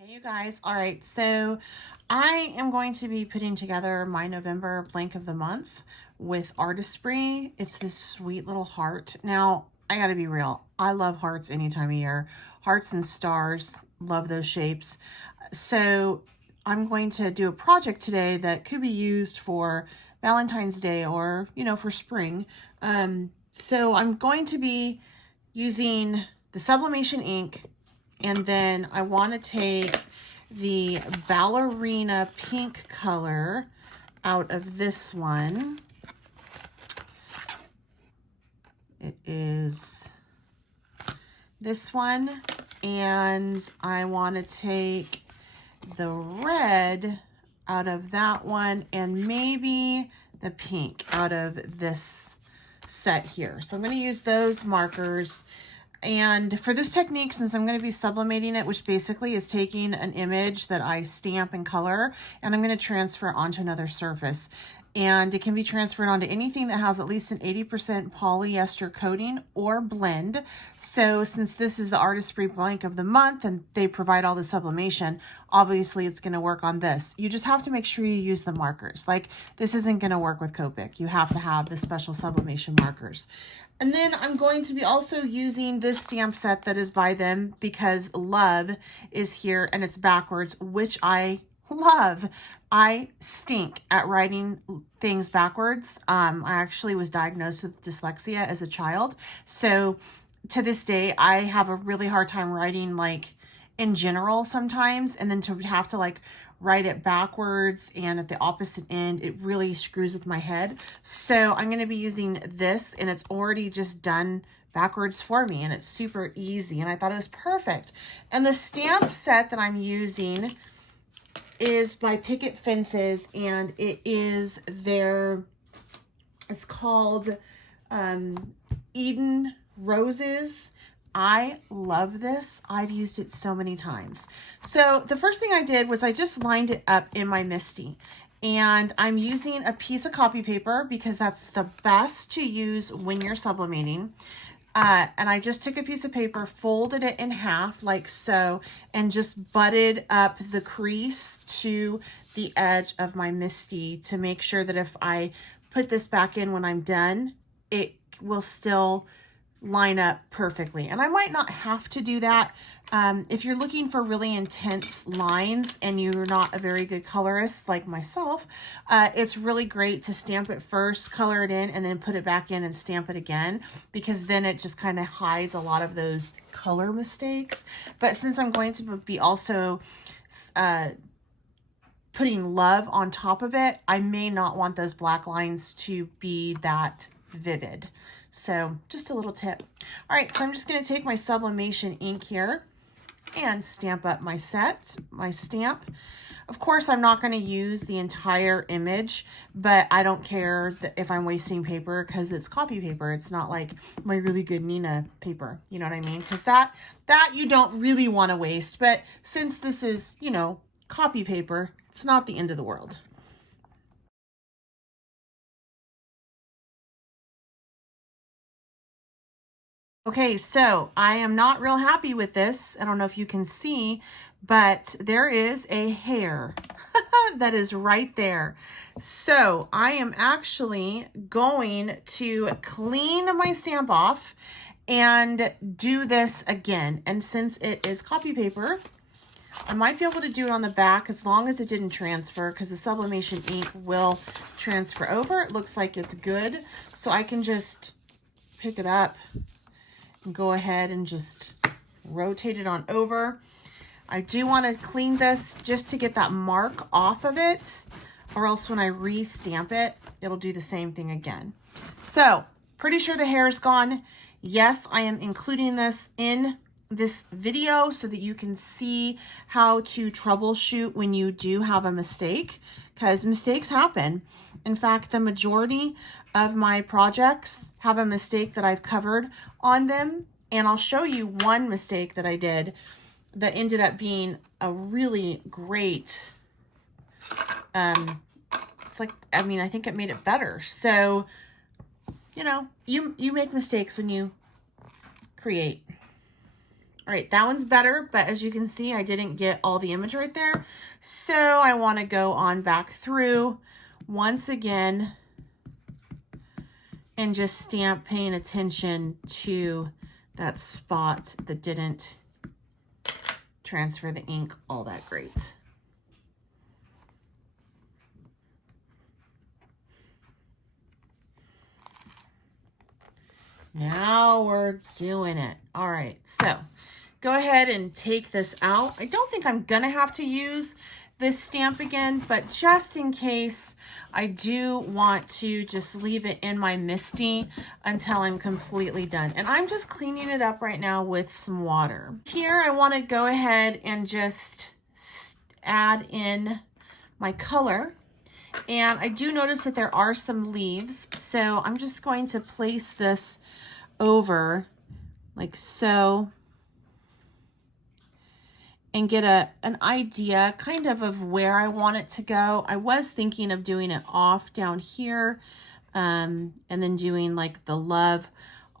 Hey you guys, all right, so I am going to be putting together my November blank of the month with artistry. It's this sweet little heart. Now, I gotta be real, I love hearts any time of year. Hearts and stars, love those shapes. So I'm going to do a project today that could be used for Valentine's Day or, for spring. So I'm going to be using the Sublimation ink, and then I want to take the ballerina pink color out of this one. It is this one. And I want to take the red out of that one and maybe the pink out of this set here. So I'm going to use those markers. And for this technique, since I'm going to be sublimating it, which basically is taking an image that I stamp and color, and I'm going to transfer it onto another surface. And it can be transferred onto anything that has at least an 80% polyester coating or blend. So since this is the artistry blank of the month and they provide all the sublimation, obviously it's going to work on this. You just have to make sure you use the markers. Like, this isn't going to work with Copic. You have to have the special sublimation markers. And then I'm going to be also using this stamp set that is by them because Love is here and it's backwards, which I love. I stink at writing things backwards. I actually was diagnosed with dyslexia as a child. So to this day, I have a really hard time writing, like, in general sometimes. And then to have to, like, write it backwards and at the opposite end, it really screws with my head. So I'm going to be using this, and it's already just done backwards for me, and it's super easy. And I thought it was perfect. And the stamp set that I'm using is by Picket Fences, and it is it's called Eden Roses. I love this. I've used it so many times. So the first thing I did was I just lined it up in my Misty, and I'm using a piece of copy paper because that's the best to use when you're sublimating. And I just took a piece of paper, folded it in half like so, and just butted up the crease to the edge of my Misty to make sure that if I put this back in when I'm done, it will still line up perfectly. And I might not have to do that. If you're looking for really intense lines and you're not a very good colorist like myself, it's really great to stamp it first, color it in, and then put it back in and stamp it again, because then it just kind of hides a lot of those color mistakes. But since I'm going to be also putting Love on top of it, I may not want those black lines to be that vivid. So just a little tip. All right, so I'm just going to take my Sublimation ink here and stamp up my stamp. Of course, I'm not going to use the entire image, but I don't care if I'm wasting paper because it's copy paper. It's not like my really good Nina paper. You know what I mean? Because that you don't really want to waste. But since this is, copy paper, it's not the end of the world. Okay, so I am not real happy with this. I don't know if you can see, but there is a hair that is right there. So I am actually going to clean my stamp off and do this again. And since it is copy paper, I might be able to do it on the back as long as it didn't transfer, because the sublimation ink will transfer over. It looks like it's good. So I can just pick it up and go ahead and just rotate it on over. I do want to clean this just to get that mark off of it, or else when I re-stamp it, it'll do the same thing again. So pretty sure the hair is gone. Yes, I am including this in this video so that you can see how to troubleshoot when you do have a mistake, because mistakes happen. In fact, the majority of my projects have a mistake that I've covered on them, and I'll show you one mistake that I did that ended up being a really great, it's like, I think it made it better. So, you make mistakes when you create. All right, that one's better, but as you can see, I didn't get all the image right there. So I want to go on back through once again and just stamp paying attention to that spot that didn't transfer the ink all that great. Now we're doing it. All right, so go ahead and take this out. I don't think I'm gonna have to use this stamp again, but just in case, I do want to just leave it in my MISTI until I'm completely done. And I'm just cleaning it up right now with some water. Here, I wanna go ahead and just add in my color. And I do notice that there are some leaves, so I'm just going to place this over like so and get an idea kind of where I want it to go. I was thinking of doing it off down here and then doing like the love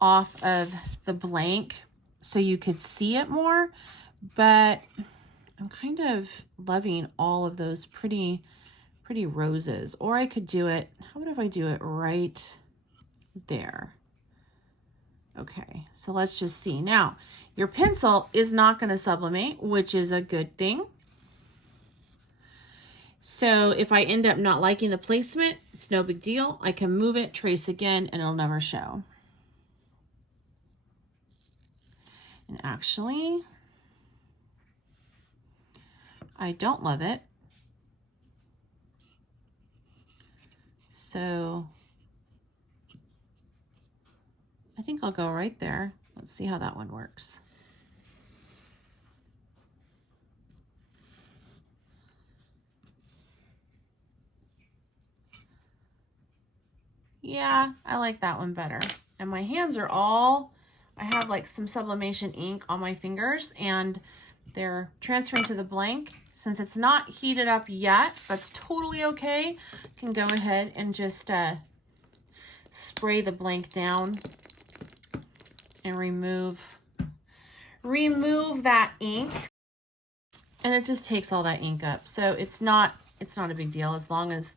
off of the blank so you could see it more, but I'm kind of loving all of those pretty roses. Or I could do it, how about if I do it right there? Okay, so let's just see. Now, your pencil is not going to sublimate, which is a good thing. So if I end up not liking the placement, it's no big deal. I can move it, trace again, and it'll never show. And actually, I don't love it. So I think I'll go right there. Let's see how that one works. Yeah, I like that one better. And my hands are all, I have like some sublimation ink on my fingers and they're transferring to the blank. Since it's not heated up yet, that's totally okay. I can go ahead and just spray the blank down and remove that ink. And it just takes all that ink up. So it's not a big deal as long as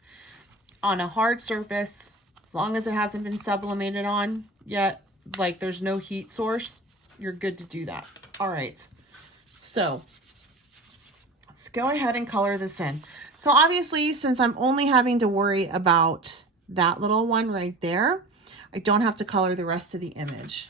on a hard surface, as long as it hasn't been sublimated on yet, like there's no heat source, you're good to do that. All right, so let's go ahead and color this in. So obviously, since I'm only having to worry about that little one right there, I don't have to color the rest of the image.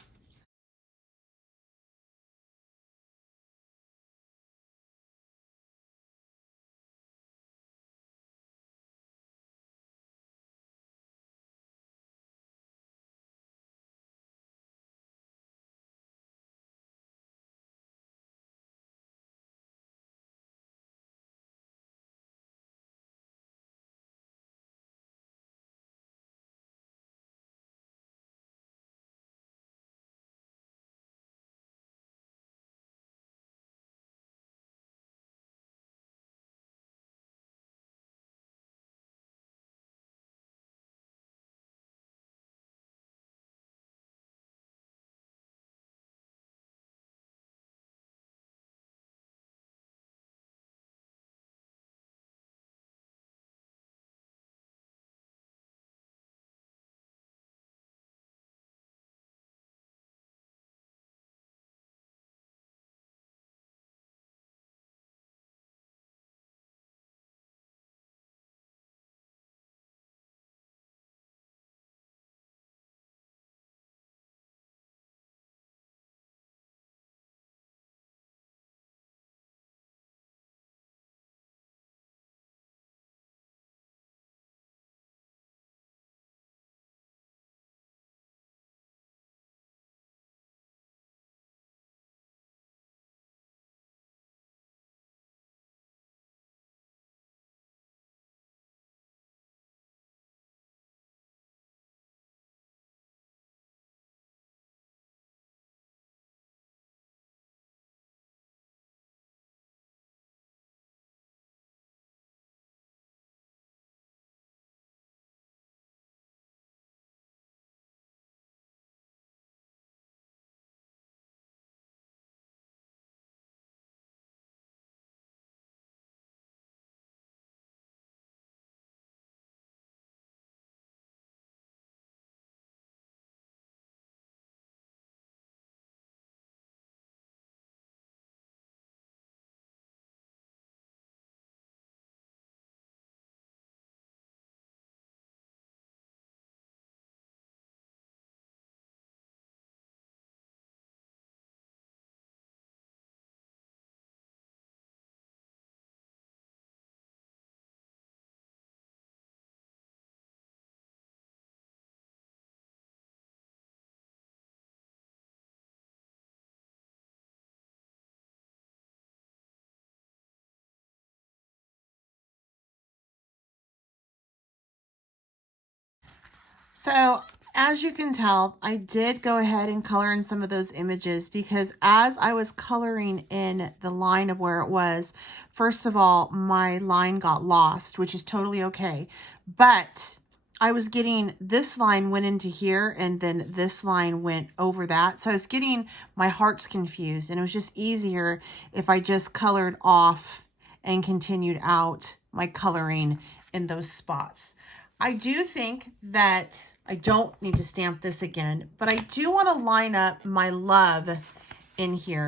So as you can tell, I did go ahead and color in some of those images because as I was coloring in the line of where it was, first of all, my line got lost, which is totally okay. But I was getting, this line went into here and then this line went over that. So I was getting my hearts confused, and it was just easier if I just colored off and continued out my coloring in those spots. I do think that I don't need to stamp this again, but I do want to line up my love in here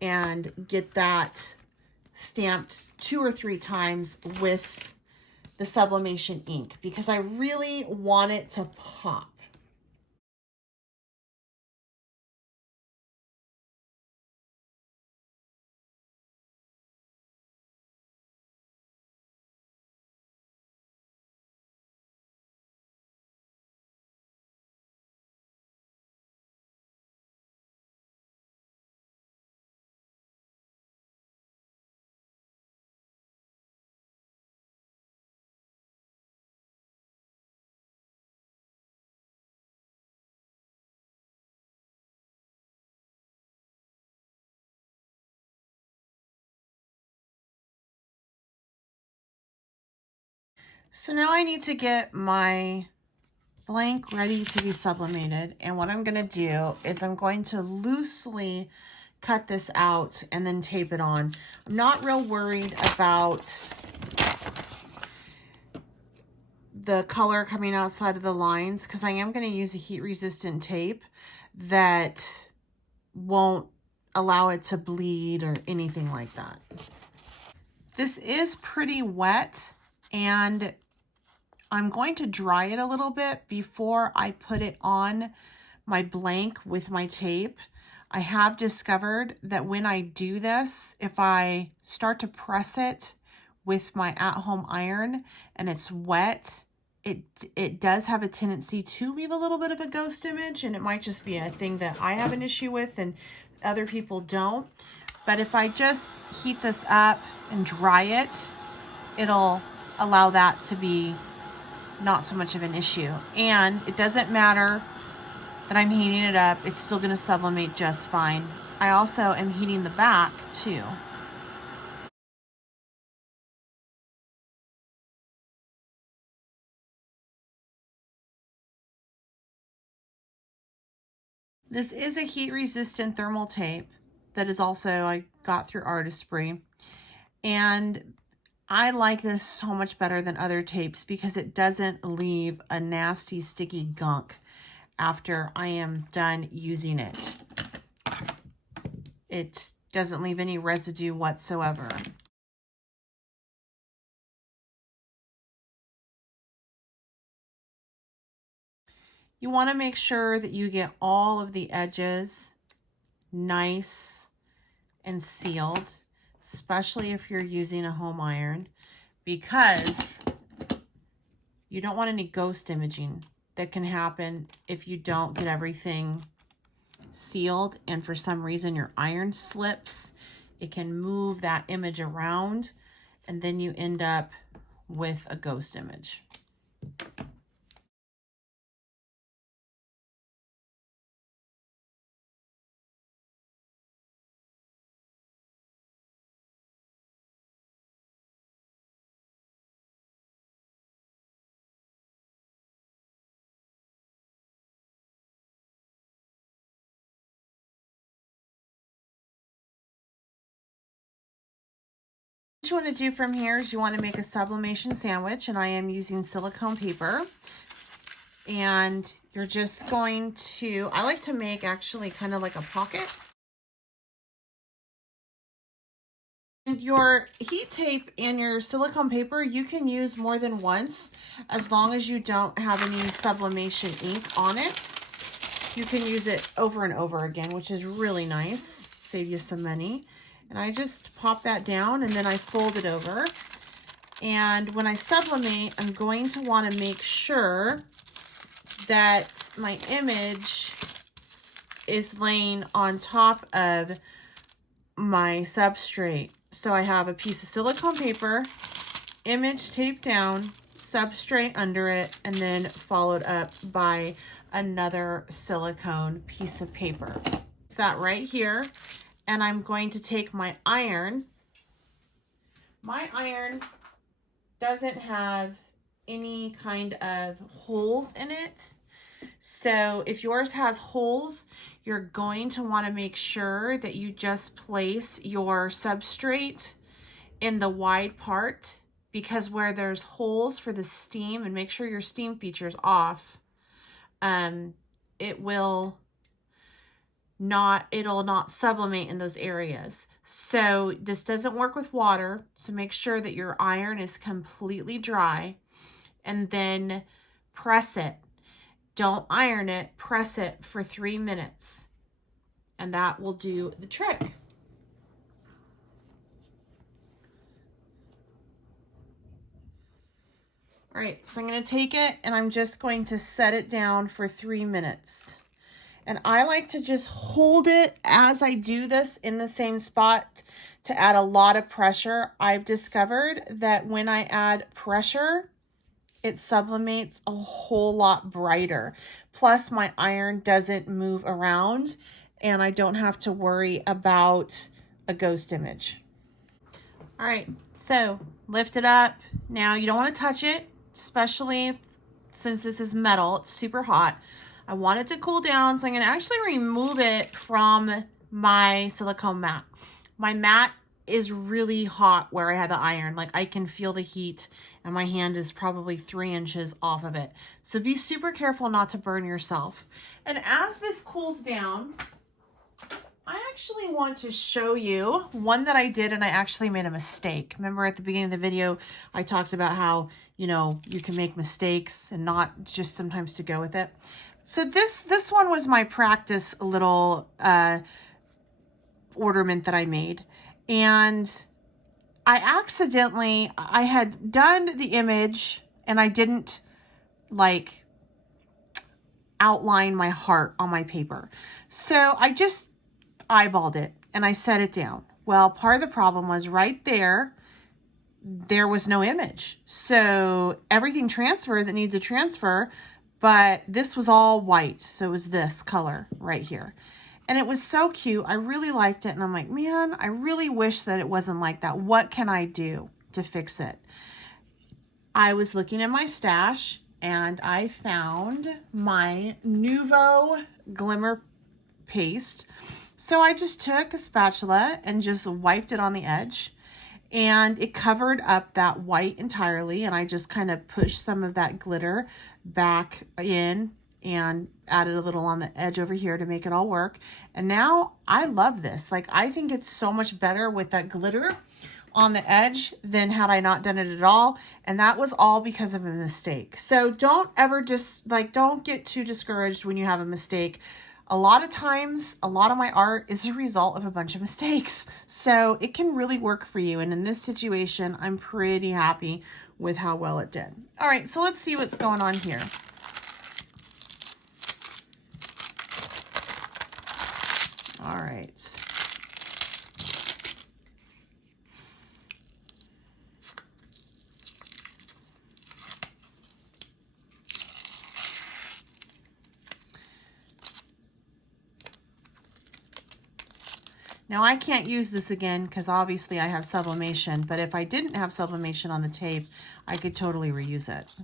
and get that stamped 2 or 3 times with the sublimation ink because I really want it to pop. So now I need to get my blank ready to be sublimated, and what I'm going to do is I'm going to loosely cut this out and then tape it on. I'm not real worried about the color coming outside of the lines because I am going to use a heat resistant tape that won't allow it to bleed or anything like that. This is pretty wet, and I'm going to dry it a little bit before I put it on my blank with my tape. I have discovered that when I do this, if I start to press it with my at-home iron and it's wet, it does have a tendency to leave a little bit of a ghost image, and it might just be a thing that I have an issue with and other people don't. But if I just heat this up and dry it, it'll allow that to be not so much of an issue. And it doesn't matter that I'm heating it up, it's still going to sublimate just fine. I also am heating the back too. This is a heat resistant thermal tape that is also, I got through Artistry. And I like this so much better than other tapes because it doesn't leave a nasty sticky gunk after I am done using it. It doesn't leave any residue whatsoever. You want to make sure that you get all of the edges nice and sealed, especially if you're using a home iron, because you don't want any ghost imaging that can happen if you don't get everything sealed and for some reason your iron slips. It can move that image around and then you end up with a ghost image. What you want to do from here is you want to make a sublimation sandwich, and I am using silicone paper. And you're just going to, I like to make actually kind of like a pocket. Your heat tape and your silicone paper, you can use more than once as long as you don't have any sublimation ink on it. You can use it over and over again, which is really nice. Save you some money. And I just pop that down and then I fold it over. And when I sublimate, I'm going to want to make sure that my image is laying on top of my substrate. So I have a piece of silicone paper, image taped down, substrate under it, and then followed up by another silicone piece of paper. It's that right here. And I'm going to take my iron. My iron doesn't have any kind of holes in it. So if yours has holes, you're going to want to make sure that you just place your substrate in the wide part, because where there's holes for the steam, and make sure your steam feature's off, it'll not sublimate in those areas. So this doesn't work with water, so make sure that your iron is completely dry, and then press it. Don't iron it, press it for 3 minutes, and that will do the trick. All right, so I'm going to take it and I'm just going to set it down for 3 minutes. And I like to just hold it as I do this in the same spot to add a lot of pressure. I've discovered that when I add pressure, it sublimates a whole lot brighter. Plus, my iron doesn't move around and I don't have to worry about a ghost image. All right, so lift it up. Now you don't want to touch it, especially since this is metal, it's super hot. I want it to cool down, so I'm going to actually remove it from my silicone mat. My mat is really hot where I had the iron. Like, I can feel the heat, and my hand is probably 3 inches off of it. So be super careful not to burn yourself. And as this cools down, I actually want to show you one that I did and I actually made a mistake. Remember at the beginning of the video, I talked about how, you know, you can make mistakes and not just sometimes to go with it. So this one was my practice little ornament that I made. And I had done the image and I didn't like outline my heart on my paper. So I just eyeballed it and I set it down. Well, part of the problem was right there was no image. So everything transferred that needed to transfer, but this was all white. So it was this color right here. And it was so cute. I really liked it. And I'm like, man, I really wish that it wasn't like that. What can I do to fix it? I was looking in my stash and I found my Nuvo Glimmer paste. So I just took a spatula and just wiped it on the edge, and it covered up that white entirely. And I just kind of pushed some of that glitter back in and added a little on the edge over here to make it all work. And now I love this. Like, I think it's so much better with that glitter on the edge than had I not done it at all. And that was all because of a mistake. So don't ever don't get too discouraged when you have a mistake. A lot of times, a lot of my art is a result of a bunch of mistakes. So it can really work for you. And in this situation, I'm pretty happy with how well it did. All right, so let's see what's going on here. All right. Now I can't use this again because obviously I have sublimation, but if I didn't have sublimation on the tape, I could totally reuse it.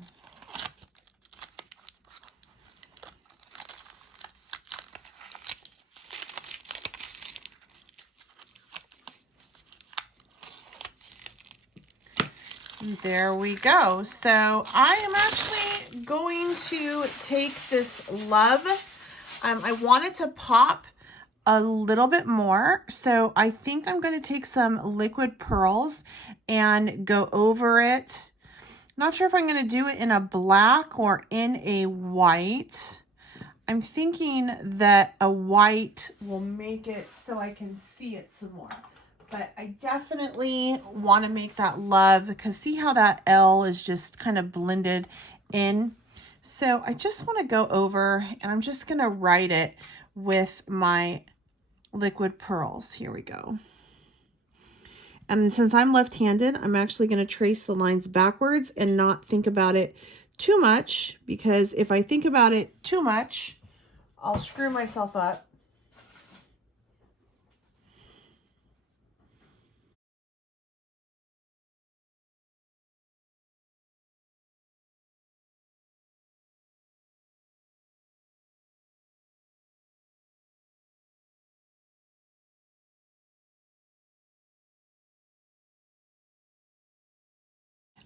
There we go. So I am actually going to take this love. I wanted to pop a little bit more, so I think I'm going to take some liquid pearls and go over it. Not sure if I'm going to do it in a black or in a white. I'm thinking that a white will make it so I can see it some more. But I definitely want to make that love, because see how that L is just kind of blended in. So I just want to go over and I'm just going to write it with my liquid pearls. Here we go. And since I'm left-handed, I'm actually going to trace the lines backwards and not think about it too much, because if I think about it too much, I'll screw myself up.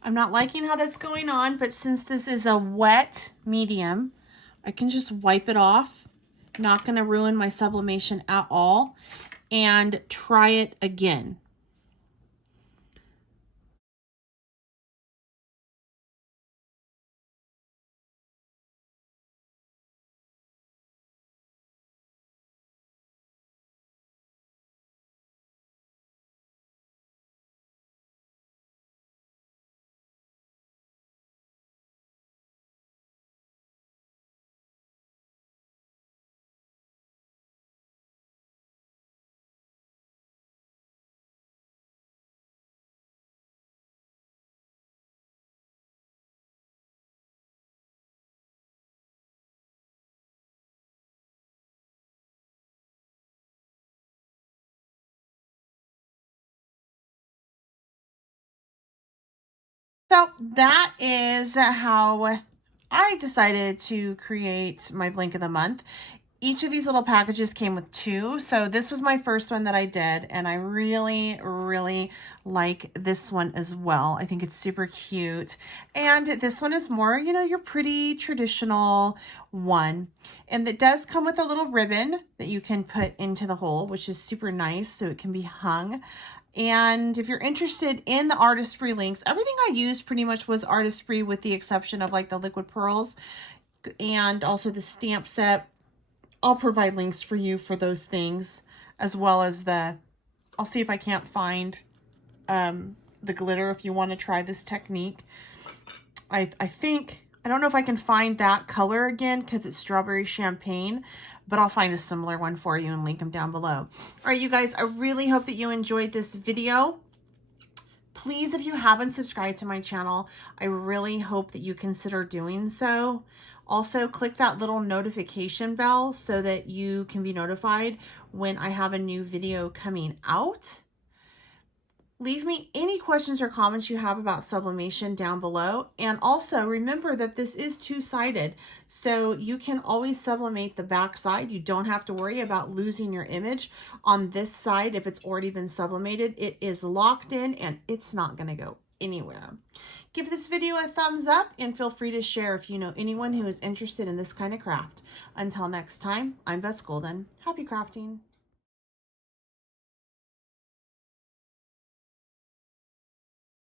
I'm not liking how that's going on, but since this is a wet medium, I can just wipe it off. Not going to ruin my sublimation at all, and try it again. So that is how I decided to create my Blink of the Month. Each of these little packages came with 2. So this was my first one that I did, and I really, really like this one as well. I think it's super cute. And this one is more, you know, your pretty traditional one. And it does come with a little ribbon that you can put into the hole, which is super nice, so it can be hung. And if you're interested in the artistry links, everything I used pretty much was artistry with the exception of like the liquid pearls and also the stamp set. I'll provide links for you for those things, as well as I'll see if I can't find the glitter if you want to try this technique. I think, I don't know if I can find that color again because it's strawberry champagne, but I'll find a similar one for you and link them down below. All right, you guys, I really hope that you enjoyed this video. Please, if you haven't subscribed to my channel, I really hope that you consider doing so. Also, click that little notification bell so that you can be notified when I have a new video coming out. Leave me any questions or comments you have about sublimation down below. And also remember that this is two-sided, so you can always sublimate the back side. You don't have to worry about losing your image on this side if it's already been sublimated. It is locked in and it's not going to go anywhere. Give this video a thumbs up and feel free to share if you know anyone who is interested in this kind of craft. Until next time, I'm Betsy Golden. Happy crafting.